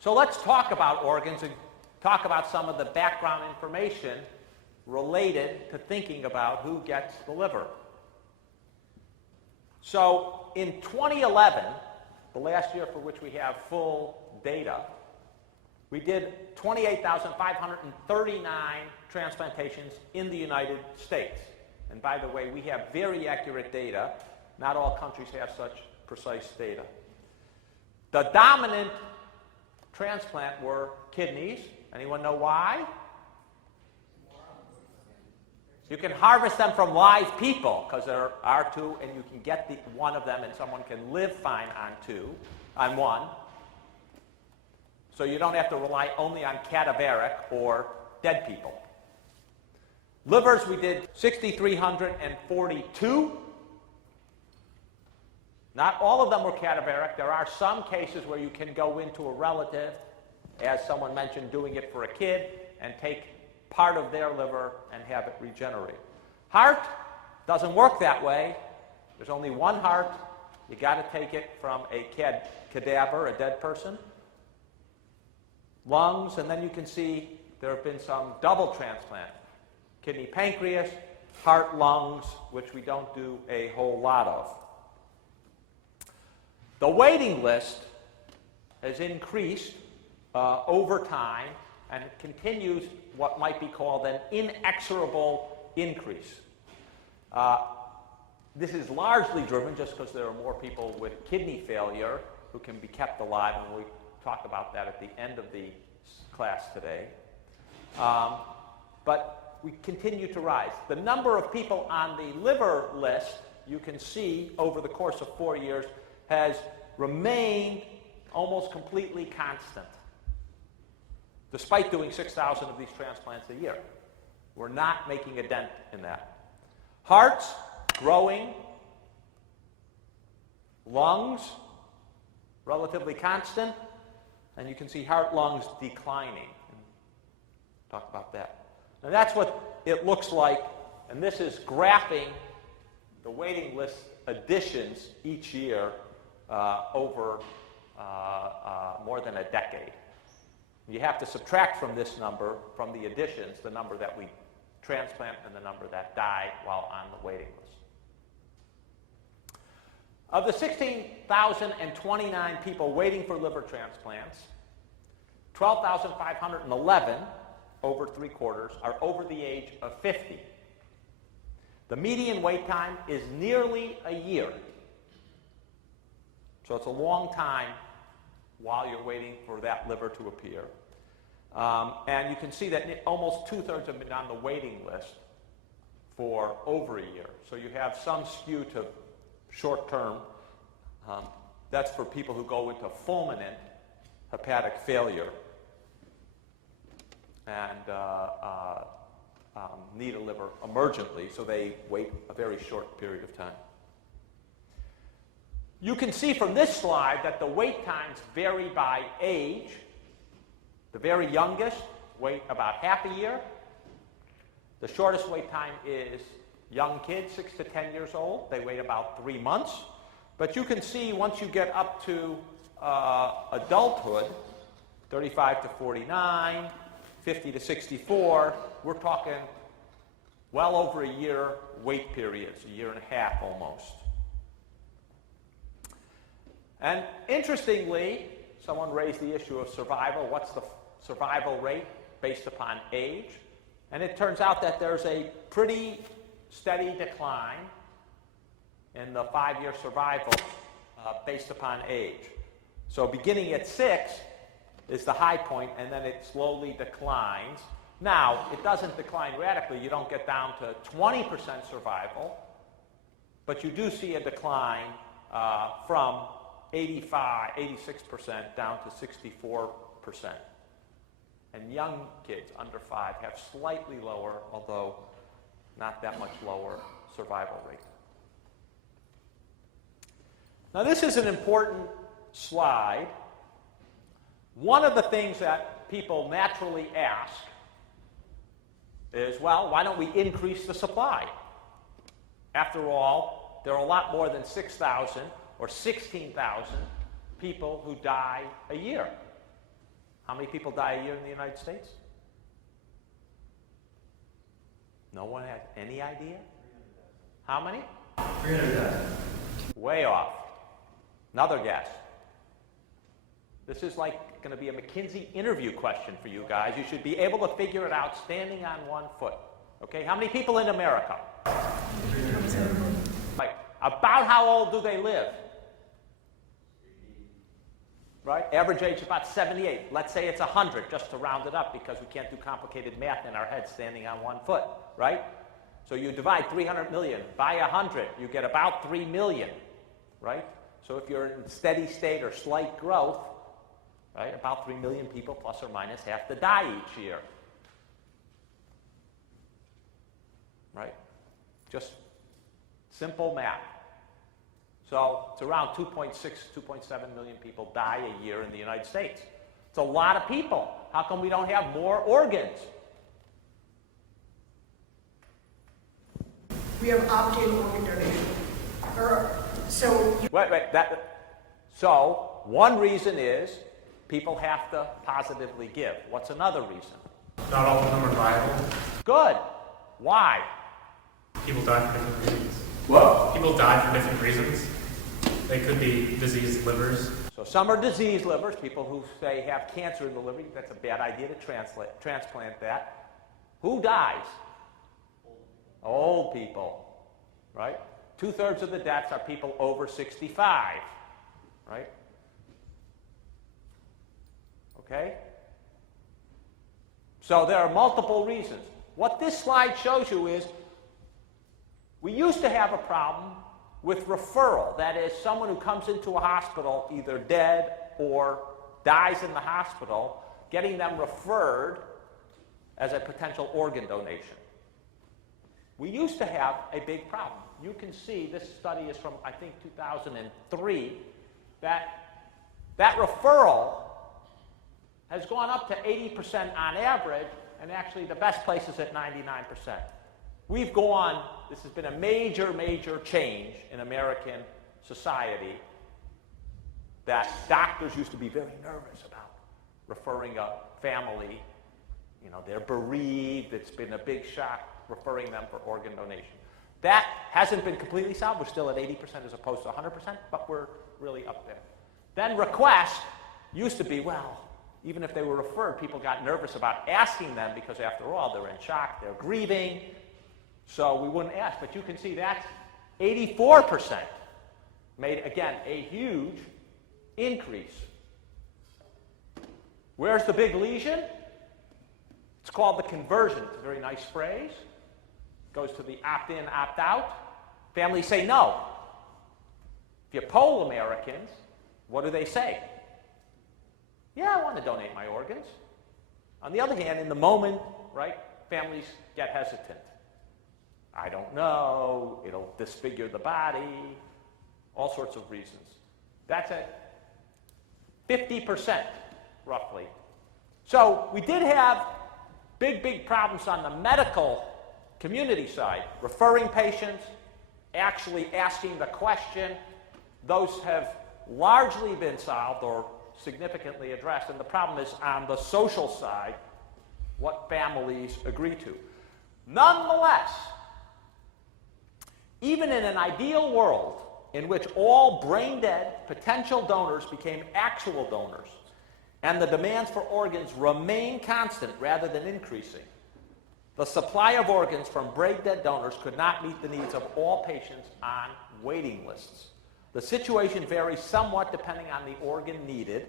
So let's talk about organs and talk about some of the background information related to thinking about who gets the liver. So in 2011, the last year for which we have full data, we did 28,539 transplantations in the United States. And by the way, we have very accurate data. Not all countries have such precise data. The dominant transplant were kidneys. Anyone know why? You can harvest them from live people because there are two, and you can get one of them, and someone can live fine on one. So you don't have to rely only on cadaveric or dead people. Livers, we did 6,342. Not all of them were cadaveric. There are some cases where you can go into a relative, as someone mentioned, doing it for a kid, and take part of their liver and have it regenerate. Heart doesn't work that way. There's only one heart. You got to take it from a cadaver, a dead person. Lungs, and then you can see there have been some double transplant. Kidney, pancreas, heart, lungs, which we don't do a whole lot of. The waiting list has increased over time and continues what might be called an inexorable increase. This is largely driven just because there are more people with kidney failure who can be kept alive, and we talk about that at the end of the class today. But we continue to rise. The number of people on the liver list, you can see over the course of 4 years, has remained almost completely constant, despite doing 6,000 of these transplants a year. We're not making a dent in that. Hearts, growing. Lungs, relatively constant. And you can see heart, lungs declining. Talk about that. And that's what it looks like. And this is graphing the waiting list additions each year over more than a decade. You have to subtract from this number, from the additions, the number that we transplant and the number that die while on the waiting list. Of the 16,029 people waiting for liver transplants, 12,511, over 3/4, are over the age of 50. The median wait time is nearly a year. So it's a long time while you're waiting for that liver to appear. And you can see that almost 2/3 have been on the waiting list for over a year. So you have some skew to short term. That's for people who go into fulminant hepatic failure and need a liver emergently, so they wait a very short period of time. You can see from this slide that the wait times vary by age. The very youngest wait about half a year. The shortest wait time is young kids, 6 to 10 years old. They wait about 3 months. But you can see once you get up to adulthood, 35 to 49, 50 to 64, we're talking well over a year wait periods, a year and a half almost. And interestingly, someone raised the issue of survival. What's the survival rate based upon age? And it turns out that there's a pretty steady decline in the 5-year survival based upon age. So beginning at 6 is the high point, and then it slowly declines. Now, it doesn't decline radically. You don't get down to 20% survival, but you do see a decline from 86% down to 64%. And young kids under 5 have slightly lower, although not that much lower, survival rate. Now, this is an important slide. One of the things that people naturally ask is, well, why don't we increase the supply? After all, there are a lot more than 6,000 or 16,000 people who die a year. How many people die a year in the United States? No one has any idea? How many? 300,000. Way off. Another guess. This is like going to be a McKinsey interview question for you guys. You should be able to figure it out standing on one foot. Okay, how many people in America? 300,000. Right. About how old do they live? Right? Average age about 78. Let's say it's 100, just to round it up, because we can't do complicated math in our heads standing on one foot, right? So you divide 300 million by 100, you get about 3 million, right? So if you're in steady state or slight growth, right, about 3 million people plus or minus have to die each year. Right? Just simple math. So it's around 2.6, 2.7 million people die a year in the United States. It's a lot of people. How come we don't have more organs? We have opt-in organ donation. So one reason is people have to positively give. What's another reason? Not all of them are viable. Good. Why? People die for different reasons. What? People die for different reasons. They could be diseased livers. So some are diseased livers, people who say have cancer in the liver. That's a bad idea to transplant that. Who dies? Old people, right? 2/3 of the deaths are people over 65, right? Okay? So there are multiple reasons. What this slide shows you is we used to have a problem with referral. That is, someone who comes into a hospital either dead or dies in the hospital, getting them referred as a potential organ donation. We used to have a big problem. You can see this study is from, I think, 2003, that referral has gone up to 80% on average, and actually the best place is at 99%. We've gone, this has been a major, major change in American society, that doctors used to be very nervous about referring a family. You know, they're bereaved, it's been a big shock referring them for organ donation. That hasn't been completely solved. We're still at 80% as opposed to 100%, but we're really up there. Then request used to be, well, even if they were referred, people got nervous about asking them because, after all, they're in shock, they're grieving, so we wouldn't ask. But you can see that's 84%. Made, again, a huge increase. Where's the big lesion? It's called the conversion. It's a very nice phrase. Goes to the opt-in, opt-out. Families say no. If you poll Americans, what do they say? Yeah, I want to donate my organs. On the other hand, in the moment, right, families get hesitant. I don't know, it'll disfigure the body, all sorts of reasons. That's at 50%, roughly. So we did have big problems on the medical community side, referring patients, actually asking the question. Those have largely been solved or significantly addressed, and the problem is on the social side, what families agree to. Nonetheless, even in an ideal world in which all brain-dead potential donors became actual donors, and the demands for organs remain constant rather than increasing, the supply of organs from brain-dead donors could not meet the needs of all patients on waiting lists. The situation varies somewhat depending on the organ needed.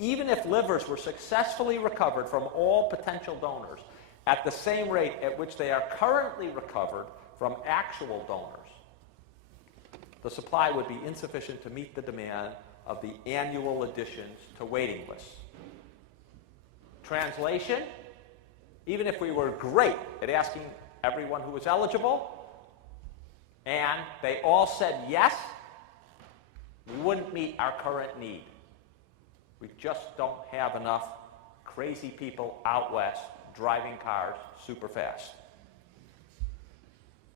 Even if livers were successfully recovered from all potential donors at the same rate at which they are currently recovered from actual donors, the supply would be insufficient to meet the demand of the annual additions to waiting lists. Translation, even if we were great at asking everyone who was eligible, and they all said yes, we wouldn't meet our current need. We just don't have enough crazy people out west driving cars super fast.